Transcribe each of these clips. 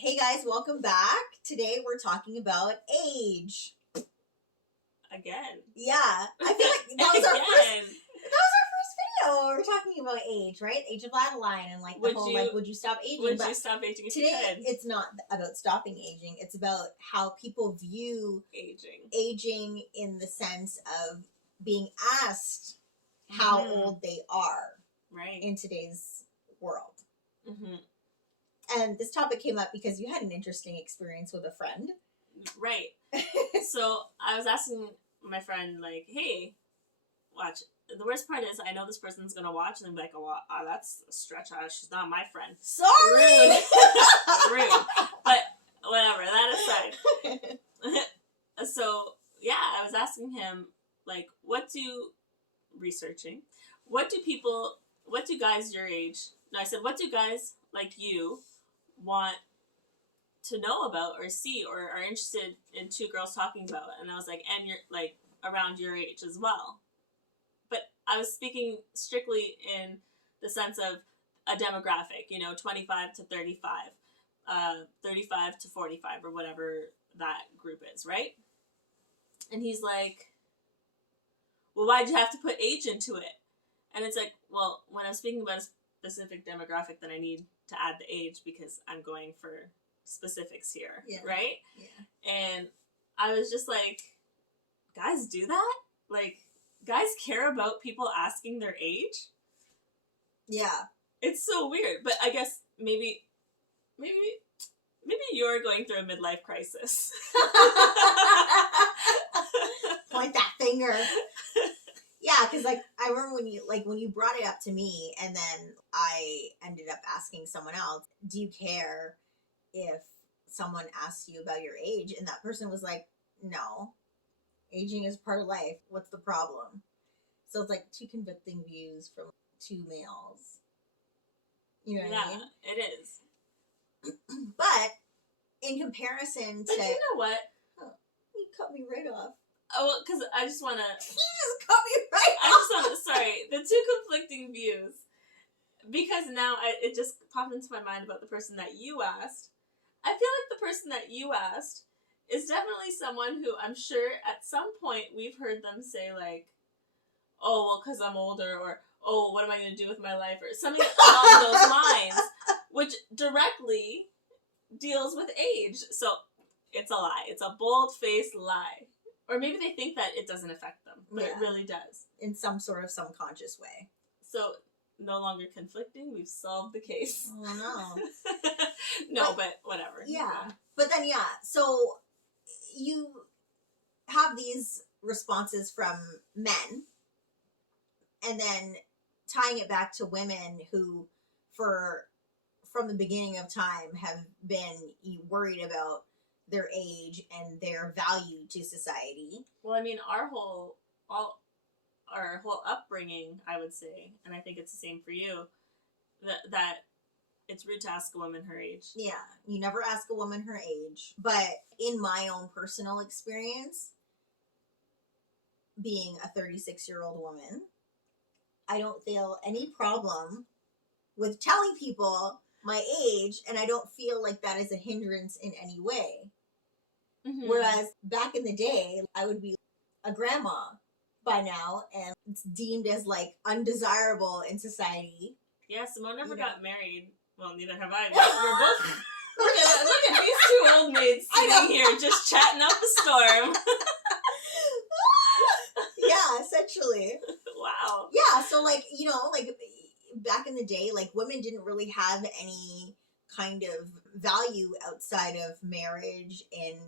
Hey guys, welcome back. Today we're talking about age. Again. Yeah, I feel like that was our first video. We're talking about age, right? Age of Adeline and like would you stop aging? Would you stop aging if today, you could? it's not about stopping aging. It's about how people view aging in the sense of being asked how old they are, right, in today's world. Mm-hmm. And this topic came up because you had an interesting experience with a friend. Right. So I was asking my friend, like, hey, watch. The worst part is I know this person's going to watch and I'm like, oh, that's a stretch. She's not my friend. Sorry! Rude. But whatever, that aside. So, yeah, I was asking him, like, what do guys your age, no, I said, what do guys like you want to know about or see or are interested in two girls talking about? And I was like, and you're like around your age as well. But I was speaking strictly in the sense of a demographic, 25 to 35, 35 to 45 or whatever that group is, right? And he's like, well, why'd you have to put age into it? And it's like, well, when I'm speaking about a specific demographic, then I need to add the age because I'm going for specifics here, right? Yeah. And I was just like, guys do that? Like, guys care about people asking their age? Yeah. It's so weird, but I guess maybe you're going through a midlife crisis. Point that finger. Yeah, because I remember when you brought it up to me, and then I ended up asking someone else, do you care if someone asks you about your age? And that person was like, no, aging is part of life. What's the problem? So it's like two conflicting views from two males. You know what I mean? It is. But in comparison to... But you know what? Oh, you cut me right off. Oh, because I just want to... You just cut me right off! Sorry, the two conflicting views. Because now it just popped into my mind about the person that you asked. I feel like the person that you asked is definitely someone who I'm sure at some point we've heard them say, like, oh, well, because I'm older, or, oh, what am I going to do with my life, or something along those lines, which directly deals with age. So it's a lie. It's a bold-faced lie. Or maybe they think that it doesn't affect them, but it really does. In some sort of subconscious way. So, no longer conflicting, we've solved the case. Oh, no. No, but whatever. Yeah. But then, so you have these responses from men, and then tying it back to women who, from the beginning of time, have been worried about their age and their value to society. Well, I mean, our whole upbringing, I would say, and I think it's the same for you, that it's rude to ask a woman her age. Yeah, you never ask a woman her age. But in my own personal experience, being a 36-year-old woman, I don't feel any problem with telling people my age, and I don't feel like that is a hindrance in any way. Mm-hmm. Whereas back in the day, I would be a grandma by now, and it's deemed as like undesirable in society. Yeah, Simone never got married. Well, neither have I. We're both. Look at these two old maids sitting here just chatting up the storm. Yeah, essentially. Wow. Yeah, so back in the day, like, women didn't really have any kind of value outside of marriage and,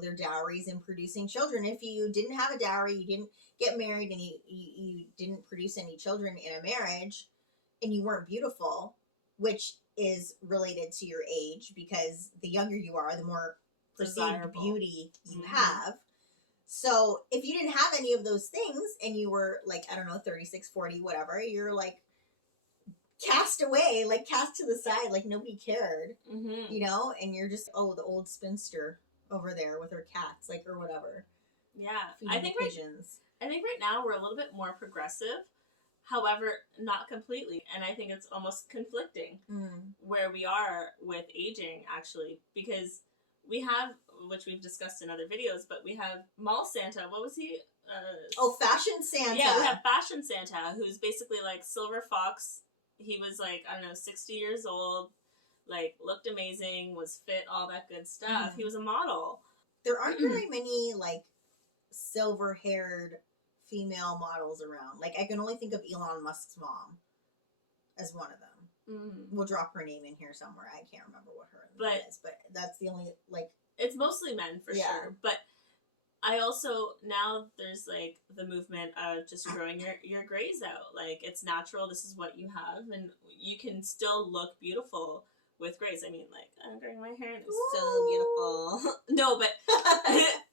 their dowries and producing children. If you didn't have a dowry, you didn't get married, and you didn't produce any children in a marriage, and you weren't beautiful, which is related to your age, because the younger you are, the more perceived beauty you have. So if you didn't have any of those things, and you were, like, I don't know, 36, 40, whatever, you're, like, cast away, like, cast to the side, like nobody cared, and you're just, oh, the old spinster over there with her cats, like, or whatever. Yeah. I think right now we're a little bit more progressive, However, not completely. And I think it's almost conflicting where we are with aging, actually, because we have, which we've discussed in other videos, but we have Mall Santa. What was he? Fashion Santa. Yeah, we have Fashion Santa, who's basically like Silver Fox. He was like, I don't know, 60 years old, like looked amazing, was fit, all that good stuff. He was a model. There aren't very many like silver-haired female models around. Like, I can only think of Elon Musk's mom as one of them. We'll drop her name in here somewhere. I can't remember what her name is, but that's the only, like... It's mostly men, for sure. But I also, now there's, like, the movement of just growing your grays out. Like, it's natural. This is what you have. And you can still look beautiful with grays. I mean, like, I'm growing my hair and it's so beautiful. No, but...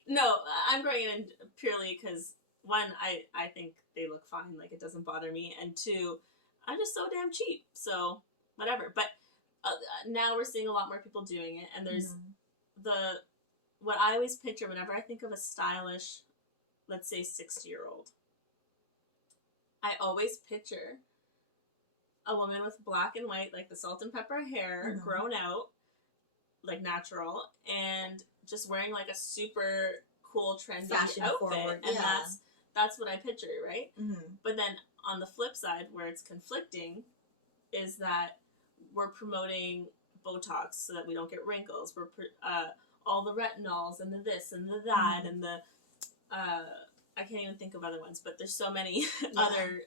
no, I'm growing it in purely because... One, I think they look fine, like it doesn't bother me, and two, I'm just so damn cheap, so whatever. But now we're seeing a lot more people doing it, and there's what I always picture whenever I think of a stylish, let's say 60-year-old, I always picture a woman with black and white, like the salt and pepper hair, grown out, like natural, and just wearing like a super cool trendy fashion outfit, forward, and that's what I picture, right? But then on the flip side, where it's conflicting, is that we're promoting Botox so that we don't get wrinkles. We're all the retinols and the this and the that and the I can't even think of other ones, but there's so many other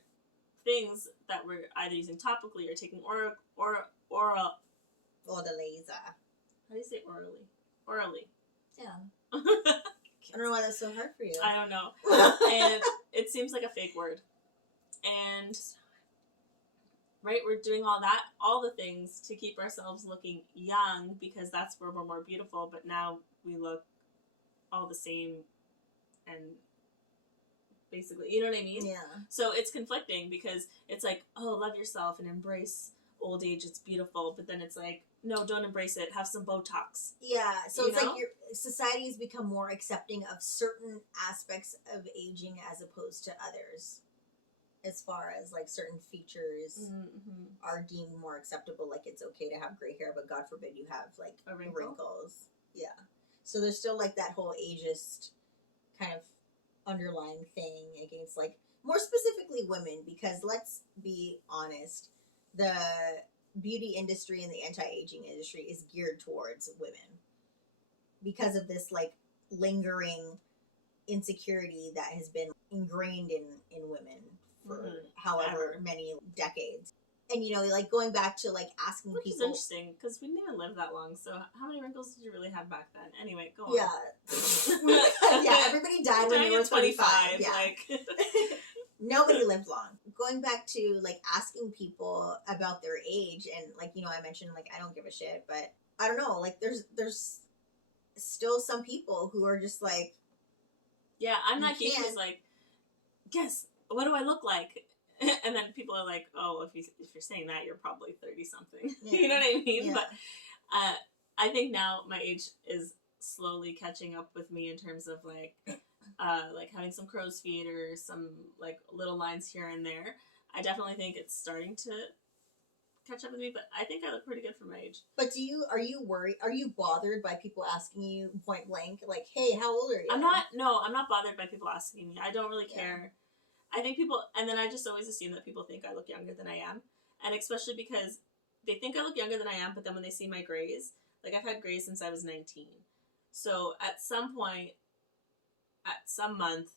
things that we're either using topically or taking oral or the laser. How do you say orally? Orally. Yeah. I don't know why that's so hard for you. I don't know. And it seems like a fake word. And, right, we're doing all the things to keep ourselves looking young because that's where we're more beautiful, but now we look all the same and basically, you know what I mean? Yeah. So it's conflicting because it's like, oh, love yourself and embrace old age, it's beautiful, but then it's like, no, don't embrace it. Have some Botox. Yeah, so it's like your society has become more accepting of certain aspects of aging as opposed to others. As far as like certain features are deemed more acceptable, like it's okay to have gray hair, but God forbid you have like wrinkles. Yeah, so there's still like that whole ageist kind of underlying thing against like more specifically women, because let's be honest, the beauty industry and the anti-aging industry is geared towards women because of this like lingering insecurity that has been ingrained in women for however many decades. And you know, like going back to like asking Which people, is interesting because we didn't live that long, so how many wrinkles did you really have back then? Anyway, go on. Yeah, everybody died when they were 25. Yeah. Like Nobody lived long. Going back to like asking people about their age, and like, you know, I mentioned like I don't give a shit, but I don't know, like there's still some people who are just like, yeah, I'm not geek who's like, guess what do I look like? And then people are like, oh, if you're saying that, you're probably 30 something. You know what I mean? Yeah. But I think now my age is slowly catching up with me in terms of like having some crow's feet or some like little lines here and there. I definitely think it's starting to catch up with me, but I think I look pretty good for my age. But are you worried? Are you bothered by people asking you point blank, like, hey, how old are you? I'm not bothered by people asking me. I don't really care. I think people, and then I just always assume that people think I look younger than I am. And especially because they think I look younger than I am, but then when they see my grays, like I've had grays since I was 19. So at some point, at some month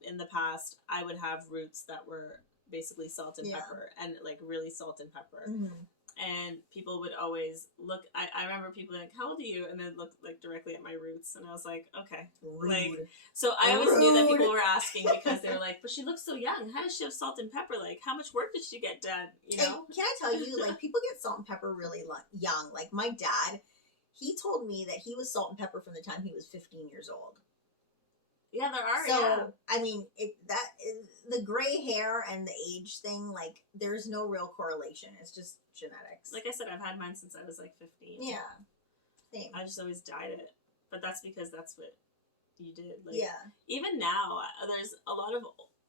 in the past, I would have roots that were basically salt and pepper, and like really salt and pepper. And people would always look, I remember people like, how old are you? And then look like directly at my roots. And I was like, okay. Rude. Like, so I always knew that people were asking because they were like, but she looks so young. How does she have salt and pepper? Like, how much work did she get done? You know? And can I tell you, like, people get salt and pepper really young. Like, my dad, he told me that he was salt and pepper from the time he was 15 years old. Yeah, there are. So, I mean, the gray hair and the age thing, like, there's no real correlation. It's just genetics. Like I said, I've had mine since I was like 15. Yeah, same. I just always dyed it, but that's because that's what you did. Like, yeah. Even now, there's a lot of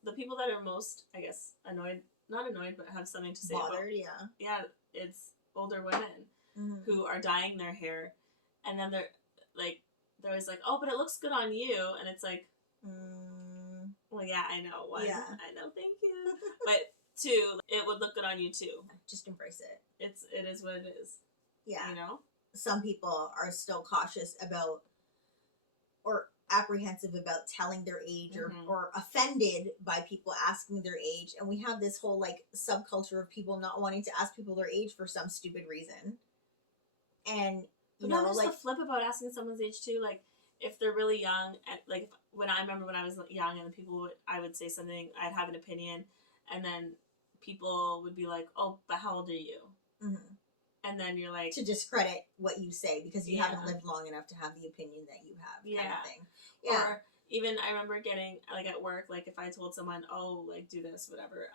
the people that are most, I guess, annoyed not annoyed, but have something to say bothered. about. Yeah, it's older women Mm-hmm. who are dyeing their hair, and then they're always like, oh, but it looks good on you, and it's like, well, yeah, I know. One, Yeah. I know, thank you. But two, it would look good on you too. Just embrace it. It is what it is. Yeah. You know? Some people are still cautious about or apprehensive about telling their age or offended by people asking their age. And we have this whole like subculture of people not wanting to ask people their age for some stupid reason. And but then there's the flip about asking someone's age too. Like if they're really young, and like when I remember when I was young and I would say something, I'd have an opinion, and then people would be like, "Oh, but how old are you?" Mm-hmm. And then you're like, to discredit what you say because you haven't lived long enough to have the opinion that you have, kind of thing. Yeah. Or even I remember getting like at work, like if I told someone, "Oh, like do this, whatever,"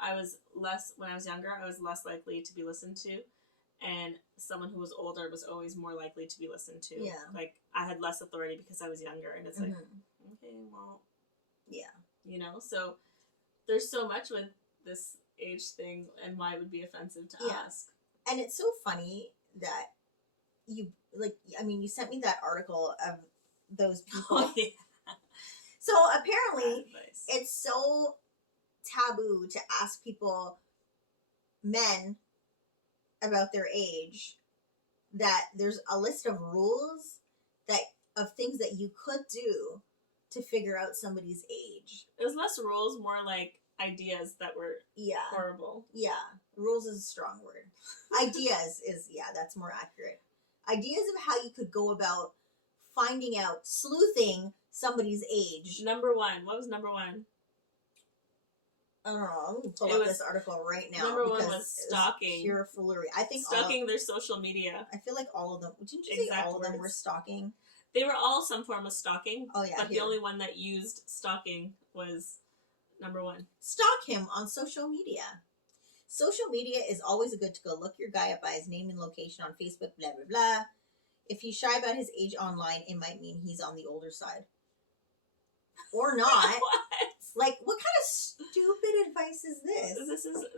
when I was younger, I was less likely to be listened to. And someone who was older was always more likely to be listened to. Yeah. Like, I had less authority because I was younger. And it's like, okay, well. Yeah. You know? So, there's so much with this age thing and why it would be offensive to ask. And it's so funny that you sent me that article of those people. Oh, yeah. So, apparently, it's so taboo to ask people, men, about their age, that there's a list of rules of things that you could do to figure out somebody's age. It was less rules, more like ideas that were horrible. Yeah. Rules is a strong word. Ideas is, that's more accurate. Ideas of how you could go about finding out, sleuthing somebody's age. Number one. What was number one? I don't know. I'm going to pull up this article right now. Number one was stalking. Pure foolery. I think stalking their social media. I feel like all of them. Didn't you say all of them were stalking? They were all some form of stalking. Oh, yeah. But the only one that used stalking was number one. Stalk him on social media. Social media is always a good to go. Look your guy up by his name and location on Facebook, blah, blah, blah. If he's shy about his age online, it might mean he's on the older side. Or not. What? Like, what kind of stupid advice is this?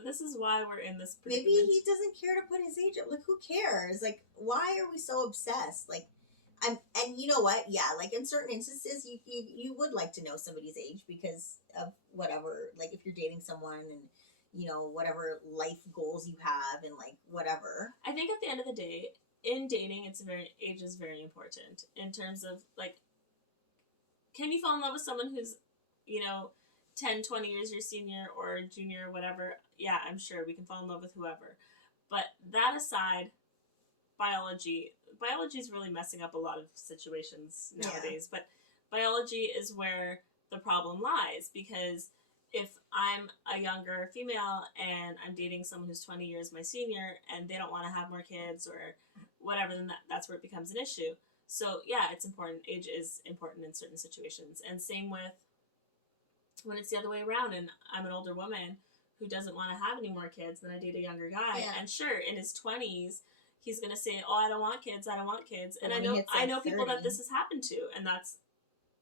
This is why we're in this predicament. Maybe he doesn't care to put his age up. Like, who cares? Like, why are we so obsessed? Like, and you know what? Yeah, like in certain instances, you would like to know somebody's age because of whatever. Like, if you're dating someone and you know whatever life goals you have and like whatever. I think at the end of the day, in dating, age is very important in terms of like, can you fall in love with someone who's, 10, 20 years your senior or junior or whatever? Yeah, I'm sure we can fall in love with whoever. But that aside, biology is really messing up a lot of situations nowadays. But biology is where the problem lies, because if I'm a younger female and I'm dating someone who's 20 years my senior and they don't want to have more kids or whatever, then that's where it becomes an issue. So yeah, it's important. Age is important in certain situations. And same with when it's the other way around and I'm an older woman who doesn't want to have any more kids, then I date a younger guy. Yeah. And sure, in his 20s, he's going to say, "Oh, I don't want kids. And I know people that this has happened to, and that's,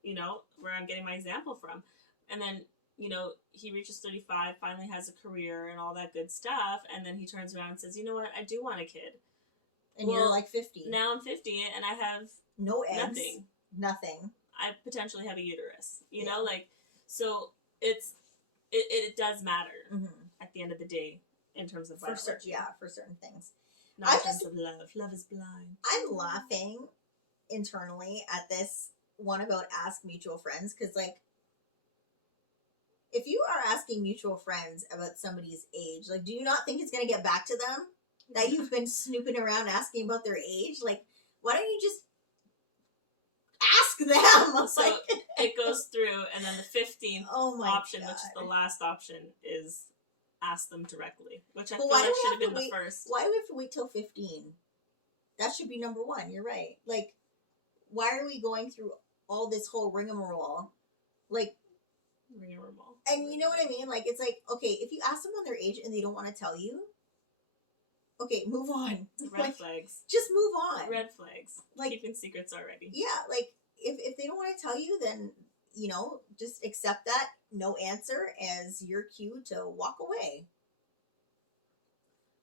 where I'm getting my example from. And then, he reaches 35, finally has a career and all that good stuff, and then he turns around and says, "You know what? I do want a kid." And you're like 50. Now I'm 50 and I have no eggs. Nothing. I potentially have a uterus. You know, like, so it does matter at the end of the day in terms of biology. For certain things. Not in terms of love. Love is blind. I'm laughing internally at this one about ask mutual friends, because like, if you are asking mutual friends about somebody's age, like, do you not think it's going to get back to them? That you've been snooping around asking about their age? Like, why don't you just ask them? So it goes through, and then the 15th option, God. which is the last option, is ask them directly, which I feel like should have been the first. Why do we have to wait till 15? That should be number one. You're right. Like, why are we going through all this whole rigmarole? Like, rigmarole. And you know what I mean? Like, it's like, okay, if you ask them on their age and they don't want to tell you, okay, move on. Red flags. Just move on. Red flags. Like, keeping secrets already. Yeah, like, if they don't want to tell you, then, just accept that no answer as your cue to walk away.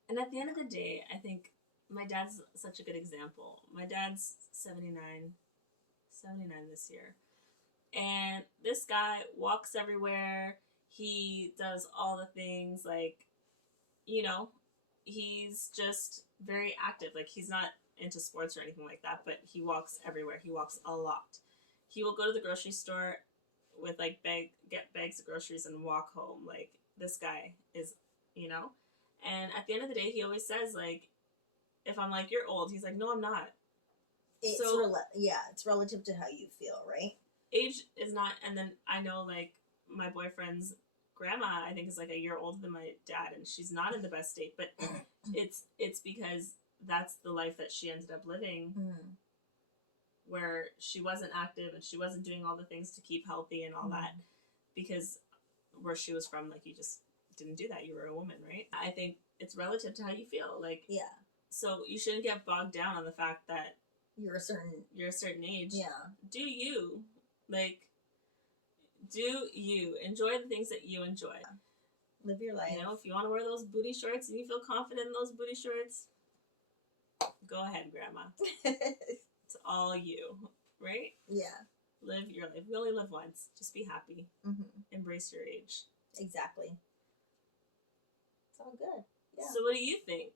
And at the end of the day, I think my dad's such a good example. My dad's 79 this year. And this guy walks everywhere. He does all the things, like, you know, he's just very active. Like, he's not into sports or anything like that, but he walks everywhere. He walks a lot. He will go to the grocery store with, like, get bags of groceries and walk home. Like, this guy is, you know? And at the end of the day, he always says, like, if I'm like, you're old, he's like, no, I'm not. It's it's relative to how you feel, right? Age is not, and then I know, like, my boyfriend's grandma, I think, is like a year older than my dad, and she's not in the best state, but it's because that's the life that she ended up living, where she wasn't active and she wasn't doing all the things to keep healthy and all that, because where she was from, like, you just didn't do that. You were a woman, right? I think it's relative to how you feel, like, so you shouldn't get bogged down on the fact that you're a certain age. Do you, like, do you enjoy the things that you enjoy? Live your life. You know, if you want to wear those booty shorts and you feel confident in those booty shorts, go ahead, Grandma. It's all you, right? Yeah. Live your life. We only live once. Just be happy. Embrace your age. Exactly. It's all good. Yeah. So what do you think?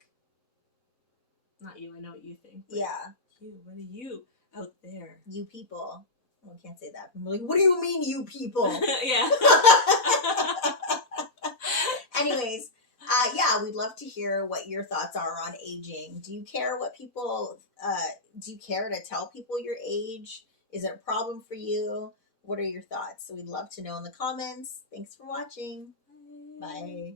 Not you, I know what you think. You, what are you out there? You people. Well, I can't say that. I'm like, what do you mean, you people? Yeah. Anyways, we'd love to hear what your thoughts are on aging. Do you care what people, do you care to tell people your age? Is it a problem for you? What are your thoughts? So we'd love to know in the comments. Thanks for watching. Bye.